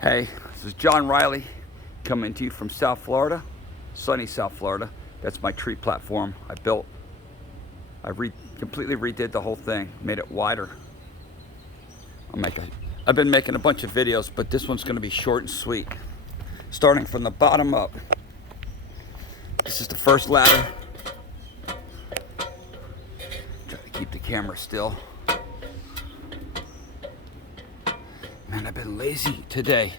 Hey, this is John Riley coming to you from South Florida, sunny South Florida. That's my tree platform I built. Completely redid the whole thing, made it wider. I've been making a bunch of videos, but this one's gonna be short and sweet. Starting from the bottom up. This is the first ladder. Try to keep the camera still. Man, I've been lazy today.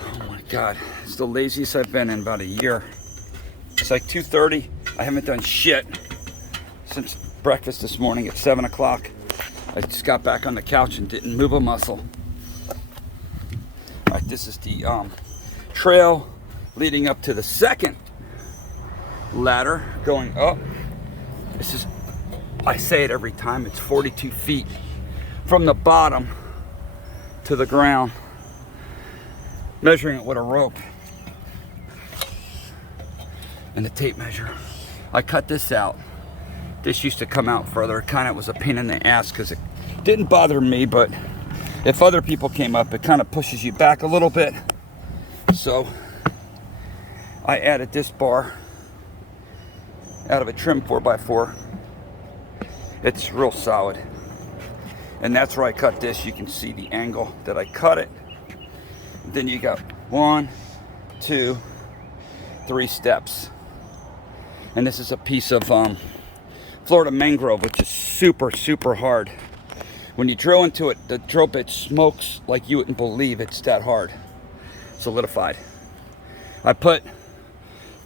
Oh my God, it's the laziest I've been in about a year. It's like 2:30. I haven't done shit since breakfast this morning at 7 o'clock. I just got back on the couch and didn't move a muscle. All right, this is the trail leading up to the second ladder going up. This is, I say it every time, it's 42 feet from the bottom to the ground, measuring it with a rope and a tape measure. I cut this out. This used to come out further. It kind of was a pain in the ass because it didn't bother me, but if other people came up, it kind of pushes you back a little bit. So I added this bar out of a trim 4x4. It's real solid. And that's where I cut this. You can see the angle that I cut it. Then you got 1, 2, 3 steps. And this is a piece of Florida mangrove, which is super, super hard. When you drill into it, the drill bit smokes like you wouldn't believe. It's that hard. Solidified. I put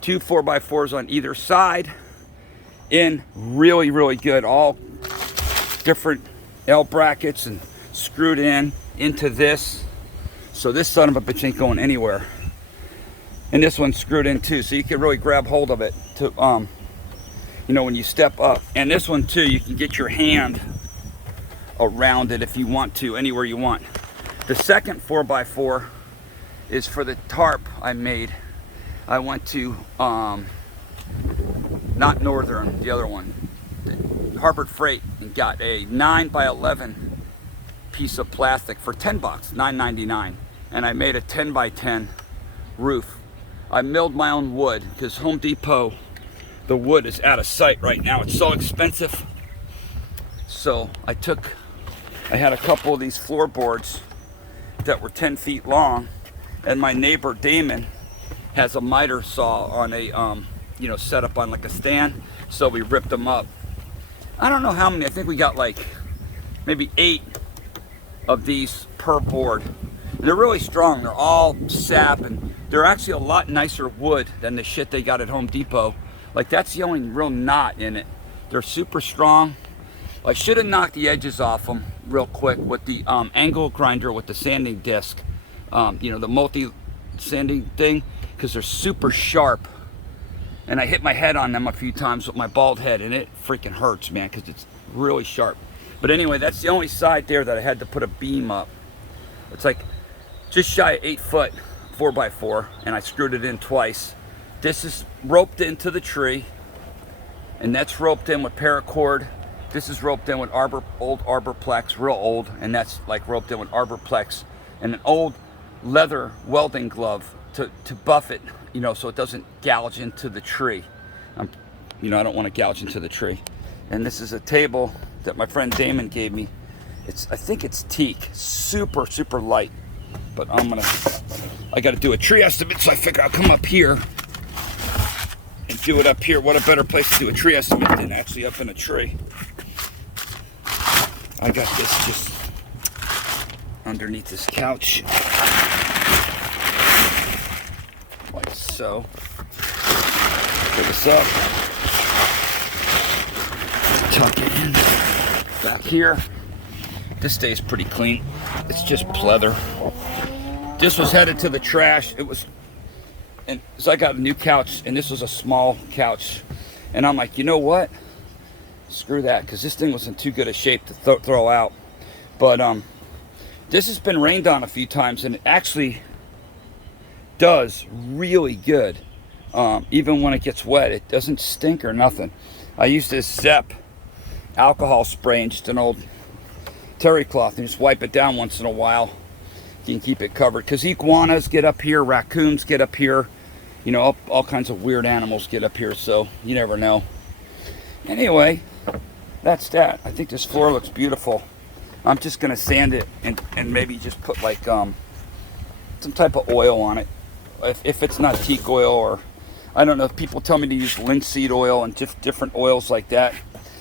2 4x4s on either side in really, really good. All different L brackets and screwed in into this. So this son of a bitch ain't going anywhere. And this one's screwed in too, so you can really grab hold of it to, you know, when you step up. And this one too, you can get your hand around it if you want to, anywhere you want. The second 4x4 is for the tarp I made. I went to, not Northern, the other one, Harbor Freight, and got a 9x11 piece of plastic for 10 bucks, $9.99. And I made a 10x10 roof. I milled my own wood because Home Depot, the wood is out of sight right now. It's so expensive. So I had a couple of these floorboards that were 10 feet long, and my neighbor Damon has a miter saw on a, you know, set up on like a stand. So we ripped them up. I don't know how many, I think we got like maybe 8 of these per board. And they're really strong. They're all sap, and they're actually a lot nicer wood than the shit they got at Home Depot. Like, that's the only real knot in it. They're super strong. I should have knocked the edges off them real quick with the angle grinder with the sanding disc. You know, the multi-sanding thing, because they're super sharp. And I hit my head on them a few times with my bald head, and it freaking hurts, man, because it's really sharp. But anyway, that's the only side there that I had to put a beam up. It's like just shy of 8 foot 4x4, and I screwed it in twice. This is roped into the tree, and that's roped in with paracord. This is roped in with old Arborplex, real old, and that's like roped in with Arborplex and an old leather welding glove to buff it, you know, so it doesn't gouge into the tree. You know, I don't want to gouge into the tree. And this is a table that my friend Damon gave me. I think it's teak, super, super light. But I got to do a tree estimate, so I figure I'll come up here and do it up here. What a better place to do a tree estimate than actually up in a tree. I got this just underneath this couch. Like so. Pull this up. Tuck it in. Back here. This stays pretty clean. It's just pleather. This was headed to the trash. And so I got a new couch, and this was a small couch. And I'm like, you know what? Screw that, because this thing was in too good a shape to throw out. But this has been rained on a few times, and it actually does really good. Even when it gets wet, it doesn't stink or nothing. I used this Zep alcohol spray and just an old terry cloth and just wipe it down once in a while. you can keep it covered. Because iguanas get up here, raccoons get up here, you know, all kinds of weird animals get up here, so you never know. Anyway, that's that. I think this floor looks beautiful. I'm just going to sand it and maybe just put like some type of oil on it. If it's not teak oil, or I don't know, people tell me to use linseed oil and different oils like that,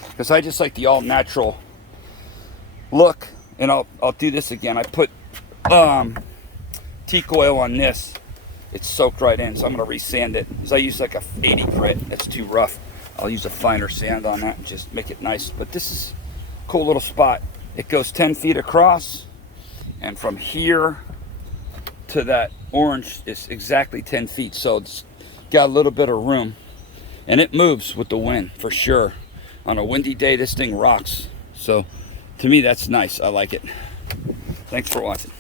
because I just like the all natural look. And I'll do this again. I put teak oil on this. It's soaked right in, so I'm going to resand it, because I use like a 80 grit. That's too rough. I'll use a finer sand on that and just make it nice. But this is a cool little spot. It goes 10 feet across, and from here to that orange is exactly 10 feet. So it's got a little bit of room, and it moves with the wind for sure. On a windy day, this thing rocks. So to me, that's nice. I like it. Thanks for watching.